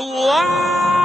الله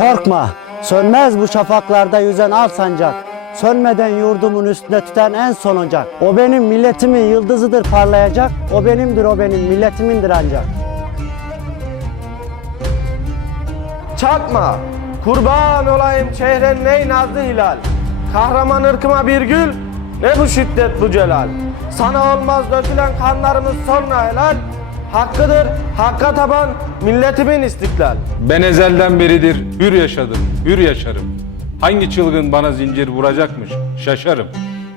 Korkma, sönmez bu şafaklarda yüzen al sancak. Sönmeden yurdumun üstünde tüten en son ocak. O benim milletimin yıldızıdır parlayacak. O benimdir, o benim milletimindir ancak. Çatma, kurban olayım çehren ney nazlı hilal. Kahraman ırkıma bir gül, ne bu şiddet bu celal. Sana olmaz dökülen kanlarımız sonra helal. Hakkıdır, hakka taban milletimin istiklal. Ben ezelden beridir hür yaşadım, hür yaşarım. Hangi çılgın bana zincir vuracakmış şaşarım.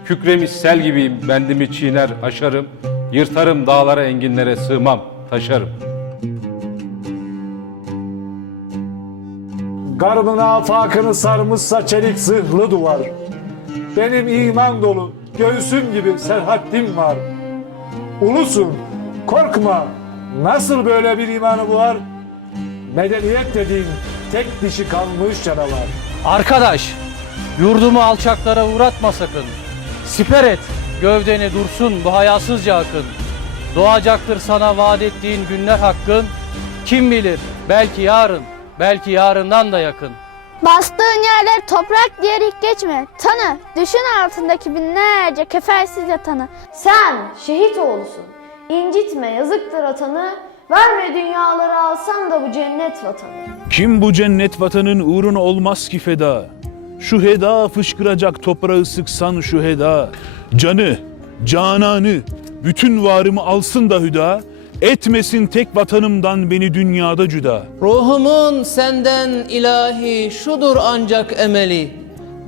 Kükremiş sel gibiyim bendimi çiğner aşarım. Yırtarım dağlara enginlere sığmam taşarım. Garbın afakını sarmışsa çelik zırhlı duvar. Benim iman dolu, göğsüm gibi serhattim var. Ulusun, korkma. Nasıl böyle bir imanı var? Medeniyet dediğin tek dişi kalmış canavar. Arkadaş, yurdumu alçaklara uğratma sakın. Siper et, gövdeni dursun bu hayasızca akın. Doğacaktır sana vaat ettiğin günler hakkın. Kim bilir, belki yarın, belki yarından da yakın. Bastığın yerler toprak diyerek geçme. Tanı, düşün altındaki binlerce kefensiz yatanı. Sen şehit oğlusun. İncitme yazıktır atanı. Verme dünyaları alsan da bu cennet vatanı. Kim bu cennet vatanın uğruna olmaz ki feda? Şu heda fışkıracak toprağı sıksan şu heda. Canı, cananı, bütün varımı alsın da hüda. Etmesin tek vatanımdan beni dünyada cüda. Ruhumun senden ilahi şudur ancak emeli.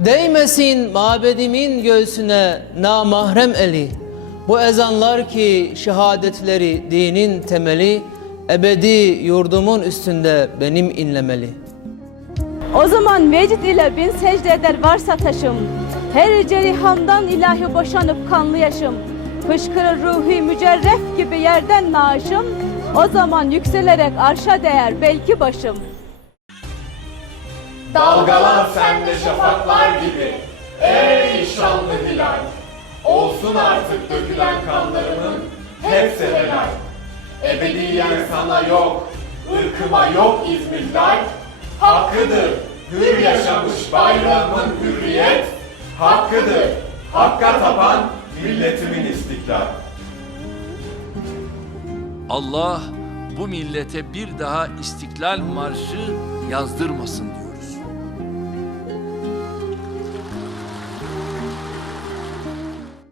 Değmesin mabedimin göğsüne namahrem eli. Bu ezanlar ki şehadetleri dinin temeli. Ebedi yurdumun üstünde benim inlemeli. O zaman vecd ile bin secde eder varsa taşım. Her cerihamdan ilahi boşanıp kanlı yaşım. Fışkırır ruhi mücerref gibi yerden naaşım. O zaman yükselerek arşa değer belki başım. Dalgalan sen de şafaklar gibi Ey şanlı hilal Olsun artık dökülen kanlarımın Hepsi helal. Ebediyen sana yok ırkıma yok İzmirler Hakkıdır hür yaşamış bayrağımın hürriyet. Hakkıdır hakka tapan milletimin istiklal. Allah bu millete bir daha İstiklal Marşı yazdırmasın diyor.